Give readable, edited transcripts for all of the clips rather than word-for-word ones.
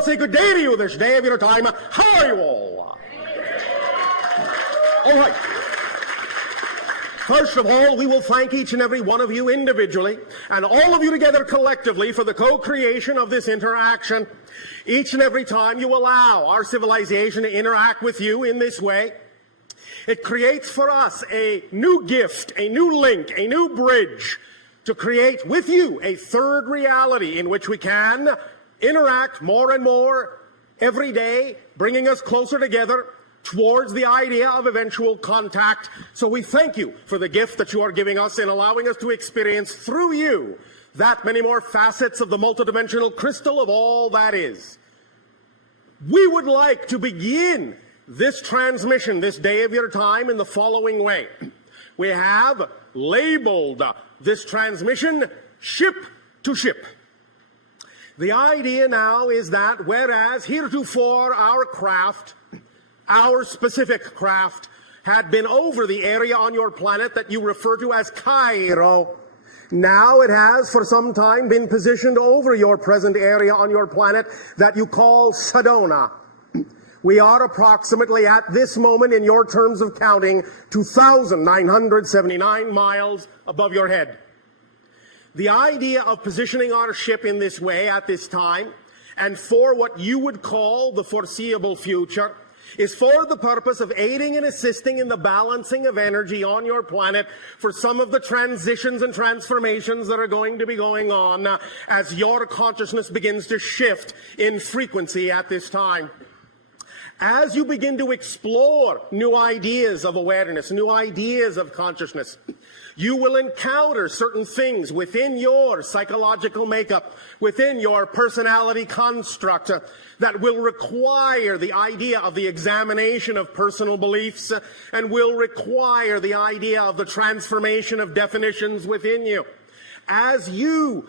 I'll say good day to you this day of your time. How are you all? All right. First of all, we will thank each and every one of you individually and all of you together collectively for the co-creation of this interaction. Each and every time you allow our civilization to interact with you in this way, it creates for us a new gift, a new link, a new bridge to create with you a third reality in which we can interact more and more every day, bringing us closer together towards the idea of eventual contact. So we thank you for the gift that you are giving us in allowing us to experience through you that many more facets of the multidimensional crystal of all that is. We would like to begin this transmission, this day of your time, in the following way. We have labeled this transmission ship to ship. The idea now is that whereas heretofore our specific craft had been over the area on your planet that you refer to as Cairo, now it has for some time been positioned over your present area on your planet that you call Sedona. We are approximately at this moment in your terms of counting 2,979 miles above your head. The idea of positioning our ship in this way at this time and for what you would call the foreseeable future is for the purpose of aiding and assisting in the balancing of energy on your planet for some of the transitions and transformations that are going to be going on as your consciousness begins to shift in frequency at this time. As you begin to explore new ideas of awareness, new ideas of consciousness, you will encounter certain things within your psychological makeup, within your personality construct, that will require the idea of the examination of personal beliefs and will require the idea of the transformation of definitions within you. As you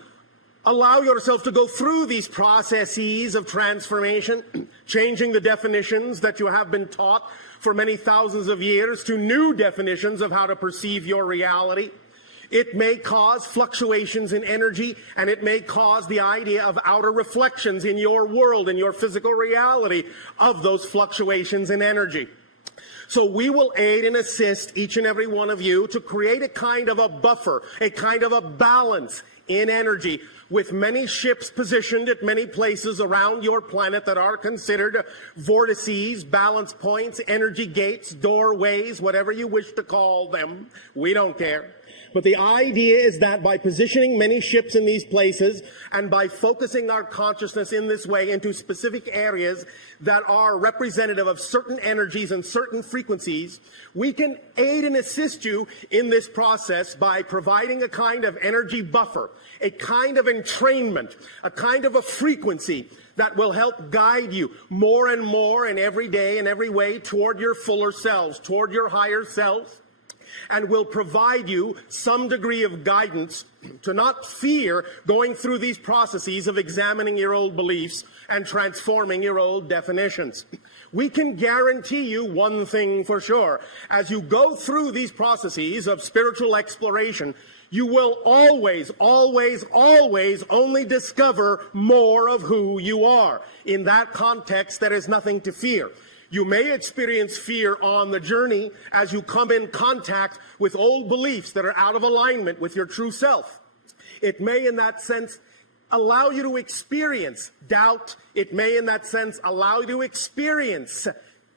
allow yourself to go through these processes of transformation, changing the definitions that you have been taught for many thousands of years to new definitions of how to perceive your reality, it may cause fluctuations in energy, and it may cause the idea of outer reflections in your world, in your physical reality of those fluctuations in energy. So we will aid and assist each and every one of you to create a kind of a buffer, a kind of a balance in energy, with many ships positioned at many places around your planet that are considered vortices, balance points, energy gates, doorways, whatever you wish to call them. We don't care. But the idea is that by positioning many ships in these places and by focusing our consciousness in this way into specific areas that are representative of certain energies and certain frequencies, we can aid and assist you in this process by providing a kind of energy buffer, a kind of entrainment, a kind of a frequency that will help guide you more and more in every day and every way toward your fuller selves, toward your higher selves, and will provide you some degree of guidance to not fear going through these processes of examining your old beliefs and transforming your old definitions. We can guarantee you one thing for sure. As you go through these processes of spiritual exploration, you will always, always, always only discover more of who you are. In that context, there is nothing to fear. You may experience fear on the journey as you come in contact with old beliefs that are out of alignment with your true self. It may, in that sense, allow you to experience doubt. It may, in that sense, allow you to experience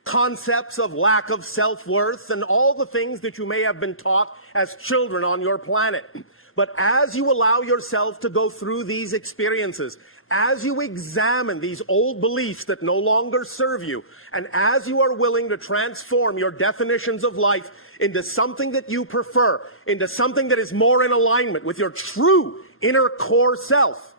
concepts of lack of self-worth and all the things that you may have been taught as children on your planet. But as you allow yourself to go through these experiences, as you examine these old beliefs that no longer serve you, and as you are willing to transform your definitions of life into something that you prefer, into something that is more in alignment with your true inner core self,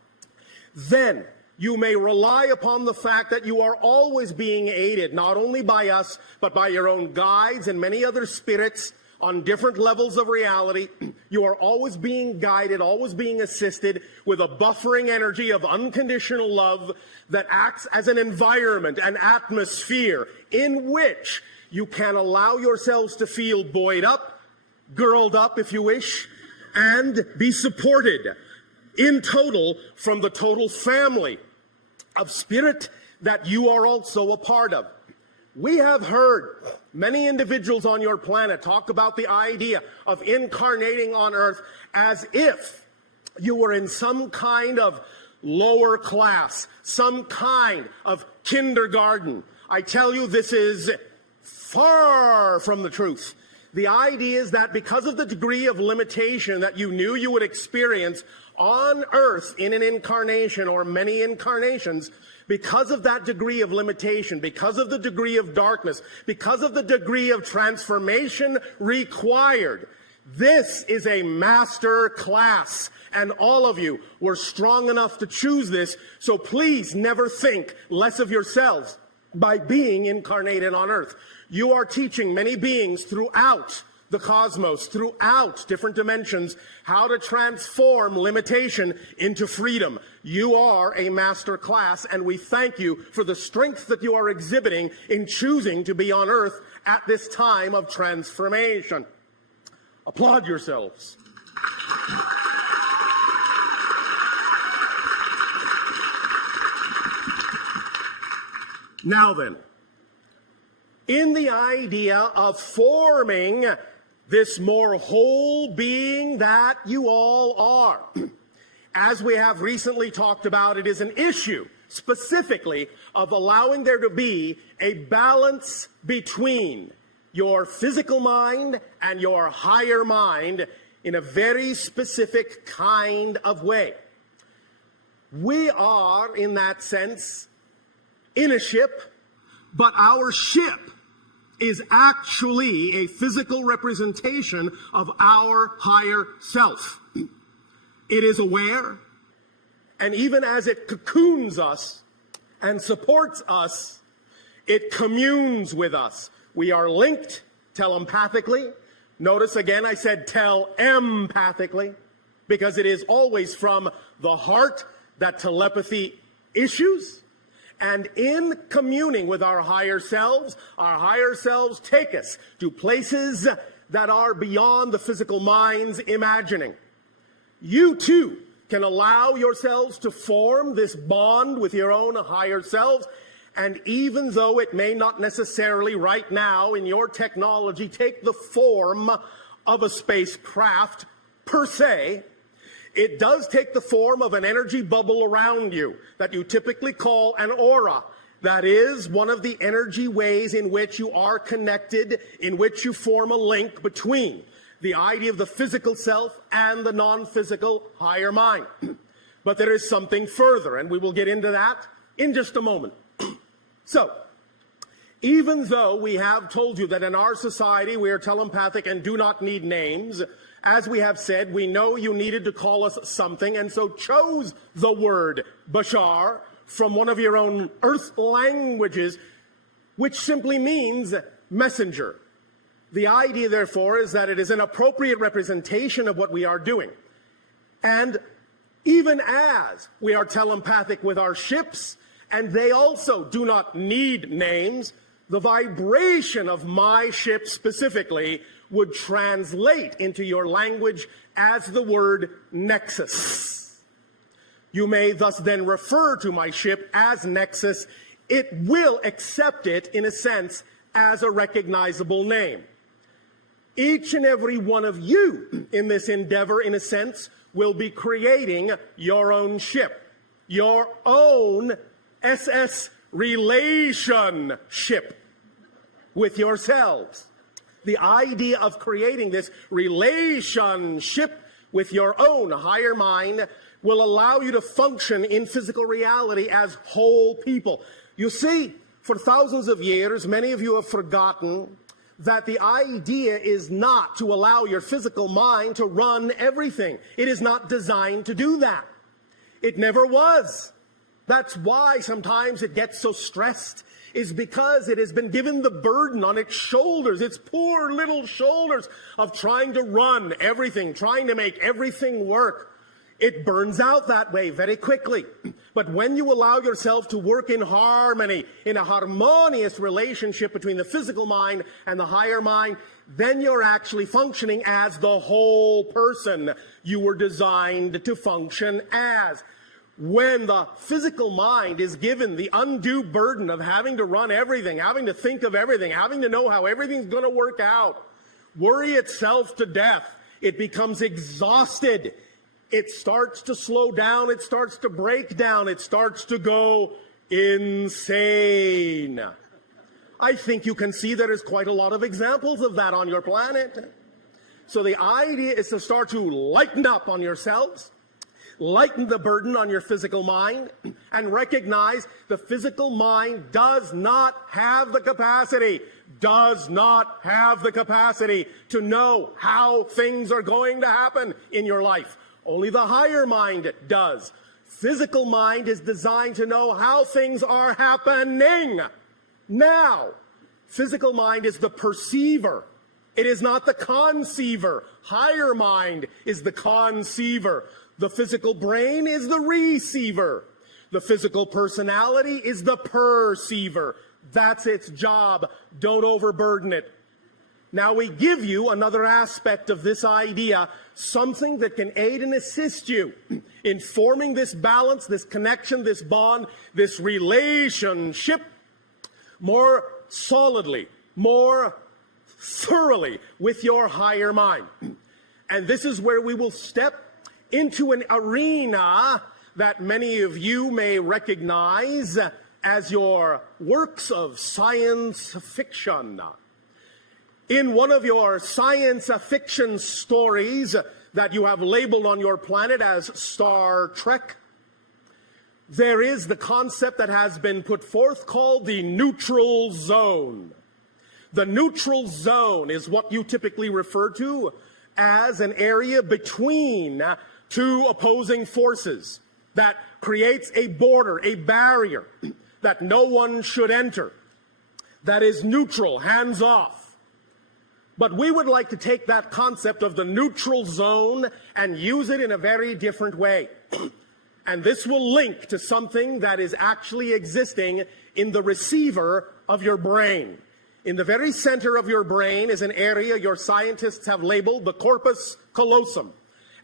then you may rely upon the fact that you are always being aided, not only by us, but by your own guides and many other spirits on different levels of reality. You are always being guided, always being assisted with a buffering energy of unconditional love that acts as an environment, an atmosphere in which you can allow yourselves to feel buoyed up, girled up if you wish, and be supported in total from the total family of spirit, that you are also a part of. We have heard many individuals on your planet talk about the idea of incarnating on Earth as if you were in some kind of lower class, some kind of kindergarten. I tell you, this is far from the truth. The idea is that because of the degree of limitation that you knew you would experience on Earth in an incarnation or many incarnations, because of that degree of limitation, because of the degree of darkness, because of the degree of transformation required, this is a master class, and all of you were strong enough to choose this, so please never think less of yourselves by being incarnated on Earth. You are teaching many beings throughout the cosmos, throughout different dimensions, how to transform limitation into freedom. You are a master class, and we thank you for the strength that you are exhibiting in choosing to be on Earth at this time of transformation. Applaud yourselves. Now then, in the idea of forming this more whole being that you all are, as we have recently talked about, it is an issue specifically of allowing there to be a balance between your physical mind and your higher mind in a very specific kind of way. We are, in that sense, in a ship, but our ship is actually a physical representation of our higher self. It is aware, and even as it cocoons us and supports us, it communes with us. We are linked telepathically. Notice again I said telepathically, because it is always from the heart that telepathy issues. And in communing with our higher selves take us to places that are beyond the physical mind's imagining. You too can allow yourselves to form this bond with your own higher selves, and even though it may not necessarily right now in your technology take the form of a spacecraft per se, it does take the form of an energy bubble around you that you typically call an aura. That is one of the energy ways in which you are connected, in which you form a link between the idea of the physical self and the non-physical higher mind. But there is something further, and we will get into that in just a moment. So, even though we have told you that in our society we are telepathic and do not need names, as we have said, we know you needed to call us something, and so chose the word Bashar from one of your own Earth languages, which simply means messenger. The idea, therefore, is that it is an appropriate representation of what we are doing. And even as we are telepathic with our ships, and they also do not need names, the vibration of my ship specifically would translate into your language as the word nexus. You may thus then refer to my ship as Nexus. It will accept it, in a sense, as a recognizable name. Each and every one of you in this endeavor, in a sense, will be creating your own ship, your own SS relationship with yourselves. The idea of creating this relationship with your own higher mind will allow you to function in physical reality as whole people. You see, for thousands of years, many of you have forgotten that the idea is not to allow your physical mind to run everything. It is not designed to do that. It never was. That's why sometimes it gets so stressed, is because it has been given the burden on its shoulders, its poor little shoulders, of trying to run everything, trying to make everything work. It burns out that way very quickly. But when you allow yourself to work in harmony, in a harmonious relationship between the physical mind and the higher mind, then you're actually functioning as the whole person you were designed to function as. when the physical mind is given the undue burden of having to run everything, having to think of everything, having to know how everything's going to work out, worry itself to death, it becomes exhausted. It starts to slow down. It starts to break down. It starts to go insane. I think you can see there's quite a lot of examples of that on your planet. So the idea is to start to lighten up on yourselves, lighten the burden on your physical mind, and recognize the physical mind does not have the capacity to know how things are going to happen in your life. Only the higher mind does. Physical mind is designed to know how things are happening now. Physical mind is the perceiver. It is not the conceiver. Higher mind is the conceiver. The physical brain is the receiver. The physical personality is the perceiver. That's its job. Don't overburden it. Now we give you another aspect of this idea, something that can aid and assist you in forming this balance, this connection, this bond, this relationship more solidly, more thoroughly with your higher mind. And this is where we will step into an arena that many of you may recognize as your works of science fiction. In one of your science fiction stories that you have labeled on your planet as Star Trek, there is the concept that has been put forth called the neutral zone. The neutral zone is what you typically refer to as an area between two opposing forces that creates a border, a barrier that no one should enter, that is neutral, hands off. But we would like to take that concept of the neutral zone and use it in a very different way. And this will link to something that is actually existing in the receiver of your brain. In the very center of your brain is an area your scientists have labeled the corpus callosum.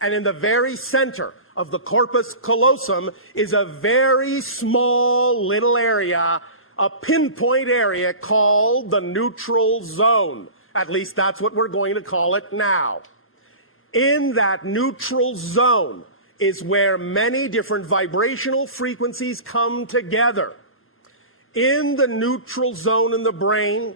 And in the very center of the corpus callosum is a very small little area, a pinpoint area called the neutral zone. At least that's what we're going to call it now. In that neutral zone is where many different vibrational frequencies come together. In the neutral zone in the brain,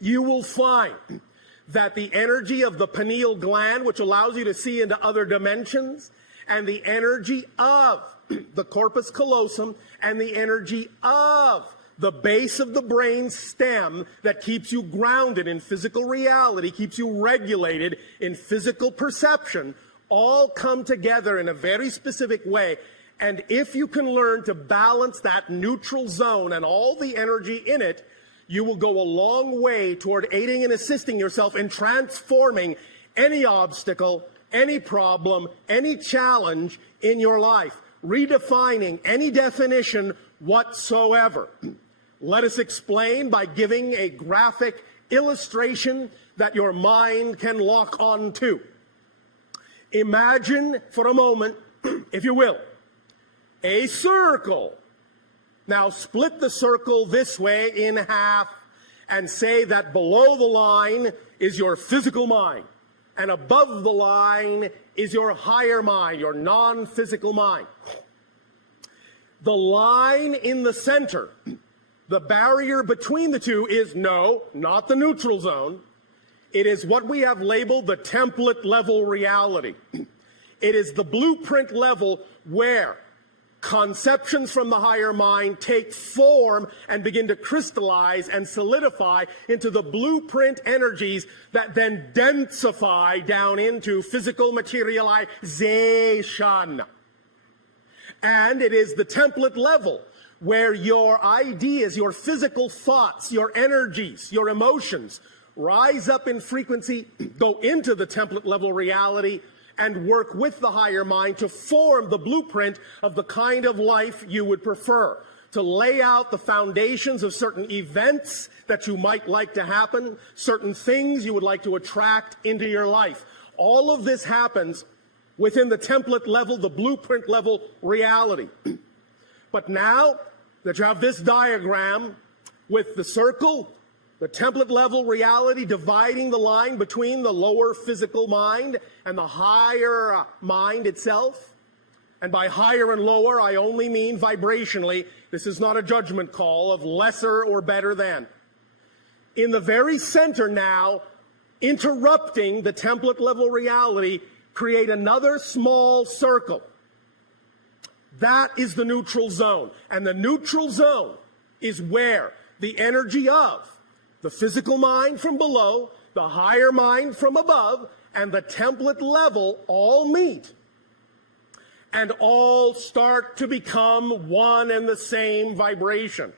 you will find that the energy of the pineal gland, which allows you to see into other dimensions, and the energy of the corpus callosum, and the energy of the base of the brain stem that keeps you grounded in physical reality, keeps you regulated in physical perception, all come together in a very specific way. And if you can learn to balance that neutral zone and all the energy in it, you will go a long way toward aiding and assisting yourself in transforming any obstacle, any problem, any challenge in your life, redefining any definition whatsoever. Let us explain by giving a graphic illustration that your mind can lock on to. Imagine for a moment, if you will, a circle. Now split the circle this way in half and say that below the line is your physical mind and above the line is your higher mind, your non-physical mind. The line in the center, the barrier between the two is not the neutral zone. It is what we have labeled the template level reality. It is the blueprint level where conceptions from the higher mind take form and begin to crystallize and solidify into the blueprint energies that then densify down into physical materialization. And it is the template level where your ideas, your physical thoughts, your energies, your emotions rise up in frequency, go into the template level reality, and work with the higher mind to form the blueprint of the kind of life you would prefer, to lay out the foundations of certain events that you might like to happen, certain things you would like to attract into your life. All of this happens within the template level, the blueprint level reality. But now that you have this diagram with the circle, the template level reality dividing the line between the lower physical mind and the higher mind itself, and by higher and lower, I only mean vibrationally. This is not a judgment call of lesser or better than. In the very center now, interrupting the template level reality, create another small circle. That is the neutral zone. And the neutral zone is where the energy of the physical mind from below, the higher mind from above, and the template level all meet and all start to become one and the same vibration.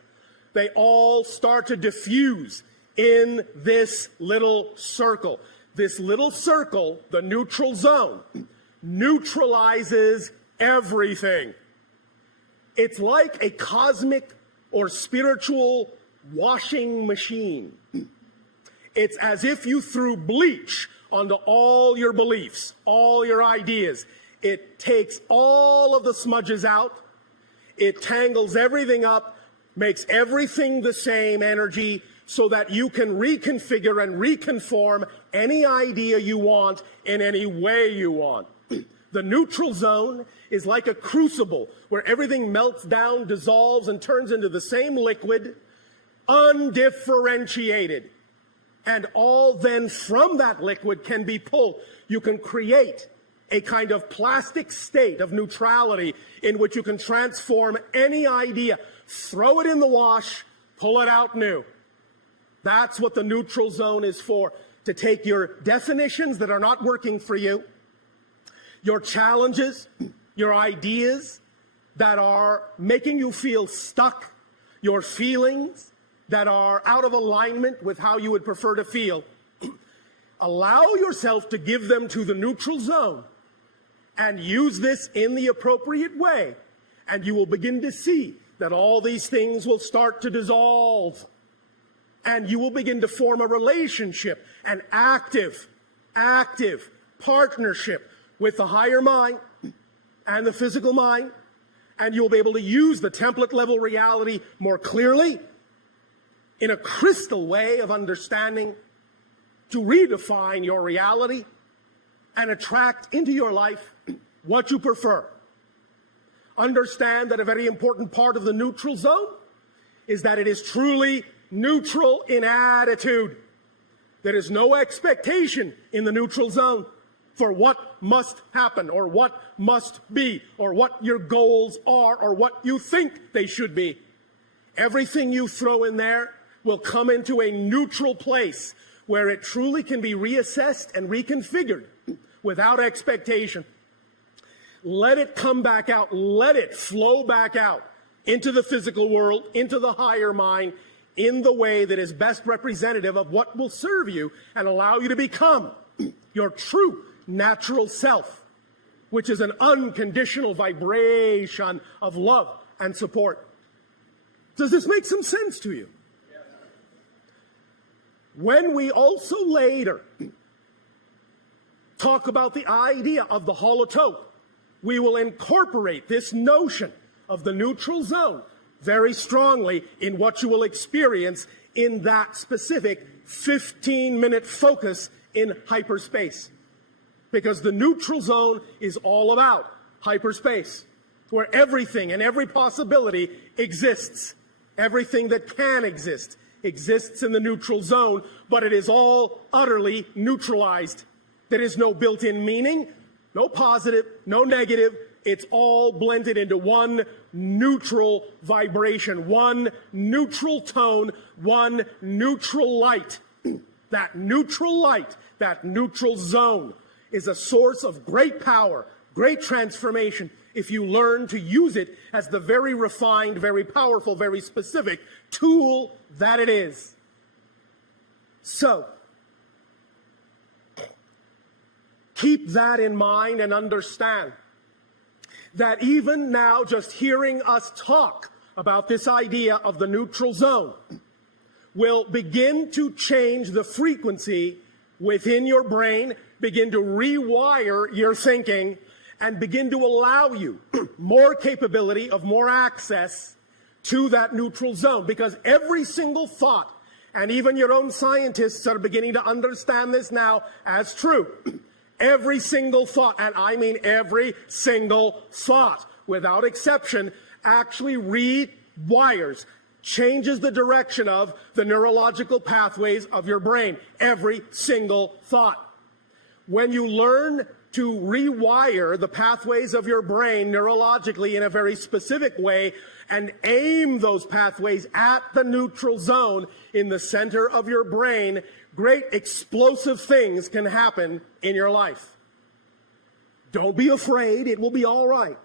They all start to diffuse in this little circle. This little circle, the neutral zone, neutralizes everything. It's like a cosmic or spiritual washing machine. It's as if you threw bleach onto all your beliefs, all your ideas. It takes all of the smudges out. It tangles everything up, makes everything the same energy so that you can reconfigure and reconform any idea you want in any way you want. The neutral zone is like a crucible where everything melts down, dissolves, and turns into the same liquid, undifferentiated. And all then from that liquid can be pulled. You can create a kind of plastic state of neutrality in which you can transform any idea, throw it in the wash, pull it out new. That's what the neutral zone is for, to take your definitions that are not working for you, your challenges, your ideas that are making you feel stuck, your feelings that are out of alignment with how you would prefer to feel. Allow yourself to give them to the neutral zone and use this in the appropriate way, and you will begin to see that all these things will start to dissolve, and you will begin to form a relationship, an active partnership with the higher mind and the physical mind, and you'll be able to use the template level reality more clearly in a crystal way of understanding to redefine your reality and attract into your life what you prefer. Understand that a very important part of the neutral zone is that it is truly neutral in attitude. There is no expectation in the neutral zone for what must happen or what must be or what your goals are or what you think they should be. Everything you throw in there will come into a neutral place where it truly can be reassessed and reconfigured without expectation. Let it come back out. Let it flow back out into the physical world, into the higher mind, in the way that is best representative of what will serve you and allow you to become your true natural self, which is an unconditional vibration of love and support. Does this make some sense to you? When we also later talk about the idea of the holotope, we will incorporate this notion of the neutral zone very strongly in what you will experience in that specific 15-minute focus in hyperspace. Because the neutral zone is all about hyperspace, where everything and every possibility exists. Everything that can exist exists in the neutral zone, but it is all utterly neutralized. There is no built-in meaning, no positive, no negative. It's all blended into one neutral vibration, one neutral tone, one neutral light. That neutral light, that neutral zone is a source of great power, great transformation, if you learn to use it as the very refined, very powerful, very specific tool that it is. So, keep that in mind and understand that even now, just hearing us talk about this idea of the neutral zone will begin to change the frequency within your brain begin to rewire your thinking and begin to allow you more capability of more access to that neutral zone. Because every single thought, and even your own scientists are beginning to understand this now as true, every single thought, and I mean every single thought, without exception, actually rewires, changes the direction of the neurological pathways of your brain. Every single thought. When you learn to rewire the pathways of your brain neurologically in a very specific way and aim those pathways at the neutral zone in the center of your brain, great explosive things can happen in your life. Don't be afraid, it will be all right.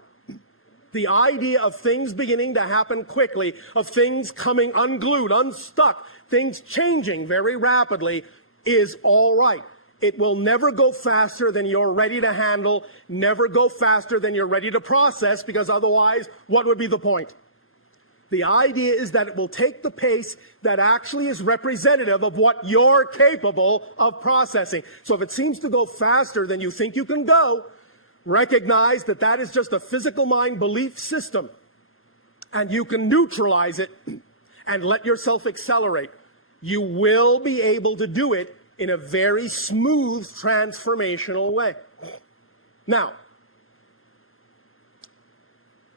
The idea of things beginning to happen quickly, of things coming unglued, unstuck, things changing very rapidly is all right. It will never go faster than you're ready to handle, never go faster than you're ready to process, because otherwise, what would be the point? The idea is that it will take the pace that actually is representative of what you're capable of processing. So if it seems to go faster than you think you can go, recognize that that is just a physical mind belief system, and you can neutralize it and let yourself accelerate. You will be able to do it in a very smooth, transformational way. Now,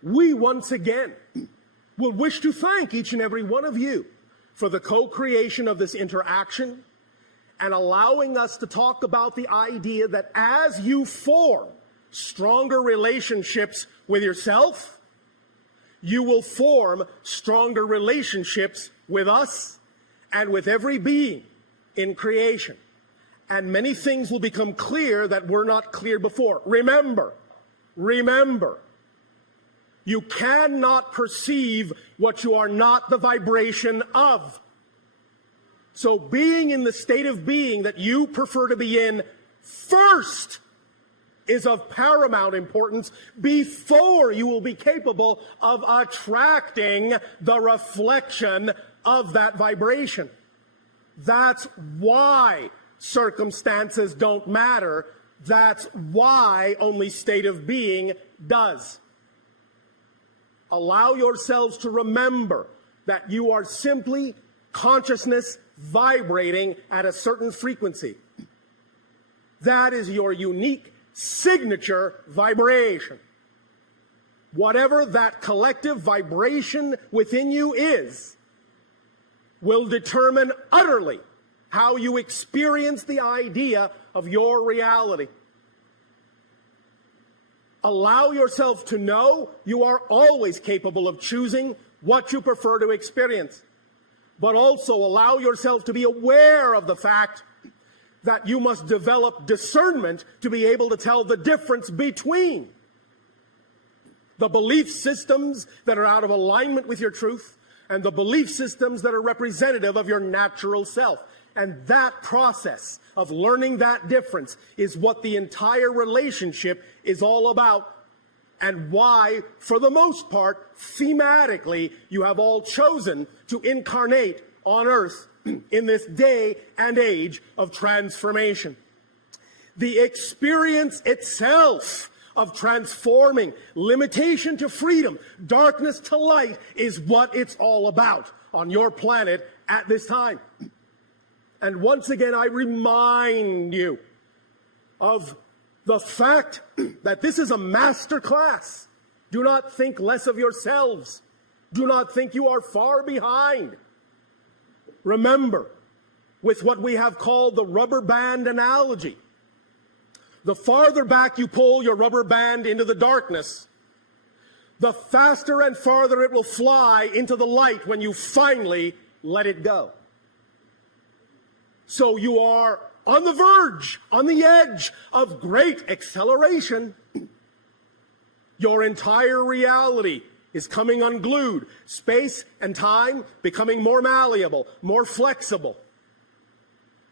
we once again will wish to thank each and every one of you for the co-creation of this interaction and allowing us to talk about the idea that as you form stronger relationships with yourself, you will form stronger relationships with us and with every being in creation. And many things will become clear that were not clear before. Remember, you cannot perceive what you are not the vibration of. So being in the state of being that you prefer to be in first is of paramount importance before you will be capable of attracting the reflection of that vibration. That's why circumstances don't matter. That's why only state of being does. Allow yourselves to remember that you are simply consciousness vibrating at a certain frequency. That is your unique signature vibration. Whatever that collective vibration within you is, will determine utterly how you experience the idea of your reality. Allow yourself to know you are always capable of choosing what you prefer to experience, but also allow yourself to be aware of the fact that you must develop discernment to be able to tell the difference between the belief systems that are out of alignment with your truth and the belief systems that are representative of your natural self. And that process of learning that difference is what the entire relationship is all about, and why, for the most part, thematically, you have all chosen to incarnate on Earth in this day and age of transformation. The experience itself of transforming limitation to freedom, darkness to light, is what it's all about on your planet at this time. And once again, I remind you of the fact that this is a master class. Do not think less of yourselves. Do not think you are far behind. Remember, with what we have called the rubber band analogy, the farther back you pull your rubber band into the darkness, the faster and farther it will fly into the light when you finally let it go. So you are on the verge, on the edge of great acceleration. Your entire reality is coming unglued. Space and time becoming more malleable, more flexible.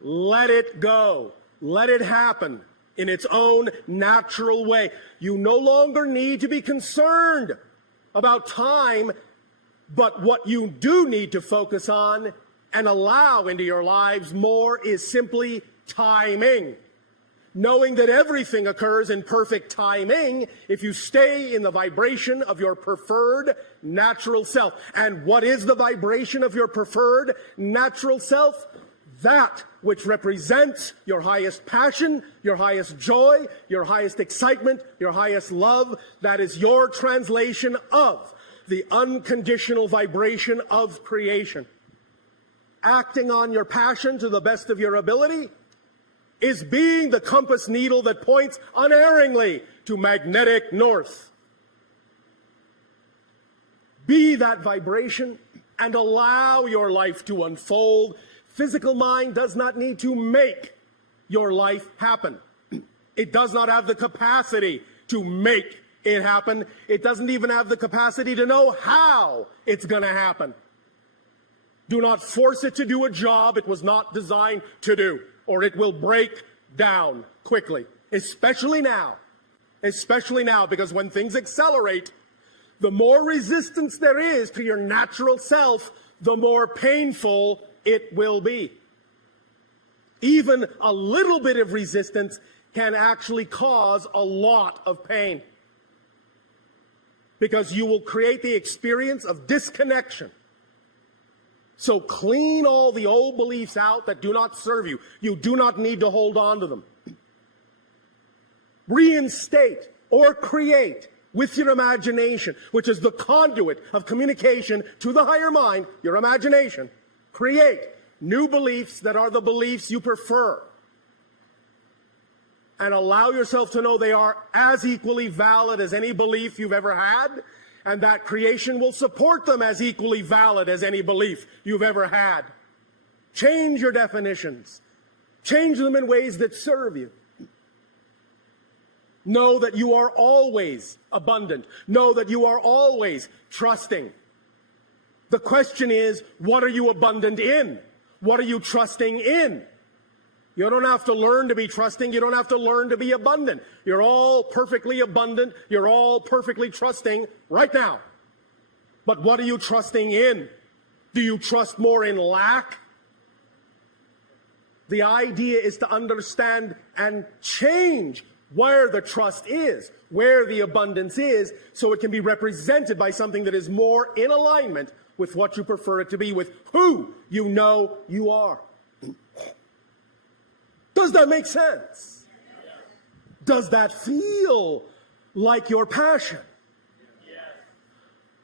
Let it go. Let it happen in its own natural way. You no longer need to be concerned about time, but what you do need to focus on and allow into your lives more is simply timing. Knowing that everything occurs in perfect timing if you stay in the vibration of your preferred natural self. And what is the vibration of your preferred natural self? That which represents your highest passion, your highest joy, your highest excitement, your highest love. That is your translation of the unconditional vibration of creation. Acting on your passion to the best of your ability is being the compass needle that points unerringly to magnetic north. Be that vibration and allow your life to unfold. Physical mind does not need to make your life happen. It does not have the capacity to make it happen. It doesn't even have the capacity to know how it's going to happen. Do not force it to do a job it was not designed to do, or it will break down quickly, especially now, because when things accelerate, the more resistance there is to your natural self, the more painful it will be. Even a little bit of resistance can actually cause a lot of pain, because you will create the experience of disconnection. So clean all the old beliefs out that do not serve you. You do not need to hold on to them. Reinstate or create with your imagination, which is the conduit of communication to the higher mind, your imagination. Create new beliefs that are the beliefs you prefer. And allow yourself to know they are as equally valid as any belief you've ever had, and that creation will support them as equally valid as any belief you've ever had. Change your definitions. Change them in ways that serve you. Know that you are always abundant. Know that you are always trusting. The question is, what are you abundant in? What are you trusting in? You don't have to learn to be trusting. You don't have to learn to be abundant. You're all perfectly abundant. You're all perfectly trusting right now. But what are you trusting in? Do you trust more in lack? The idea is to understand and change where the trust is, where the abundance is, so it can be represented by something that is more in alignment with what you prefer it to be, with who you know you are. Does that make sense? Does that feel like your passion?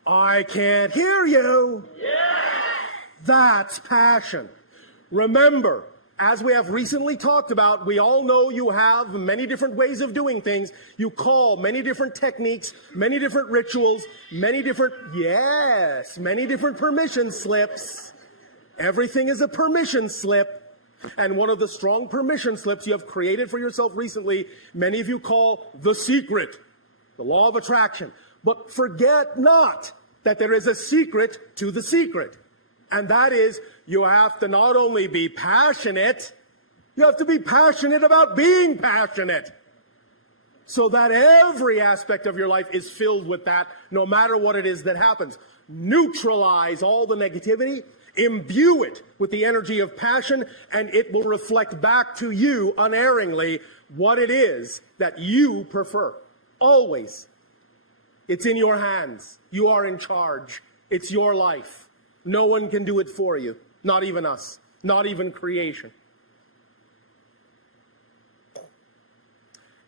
I can't hear you. That's passion. Remember, as we have recently talked about, we all know you have many different ways of doing things. You call many different techniques, many different rituals, many different permission slips. Everything is a permission slip. And one of the strong permission slips you have created for yourself recently, many of you call the secret, the law of attraction. But forget not that there is a secret to the secret. And that is, you have to not only be passionate, you have to be passionate about being passionate. So that every aspect of your life is filled with that, no matter what it is that happens. Neutralize all the negativity, imbue it with the energy of passion, and it will reflect back to you unerringly what it is that you prefer. Always. It's in your hands. You are in charge. It's your life. No one can do it for you. Not even us. Not even creation.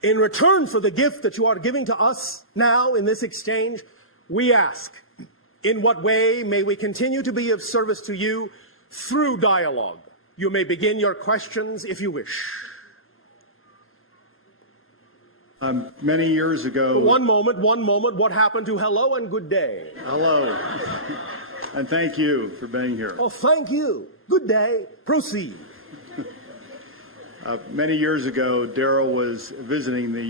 In return for the gift that you are giving to us now in this exchange, we ask, in what way may we continue to be of service to you through dialogue? You may begin your questions if you wish. Many years ago... One moment. What happened to hello and good day? Hello. And thank you for being here. Oh, thank you. Good day. Proceed. Many years ago, Darryl was visiting the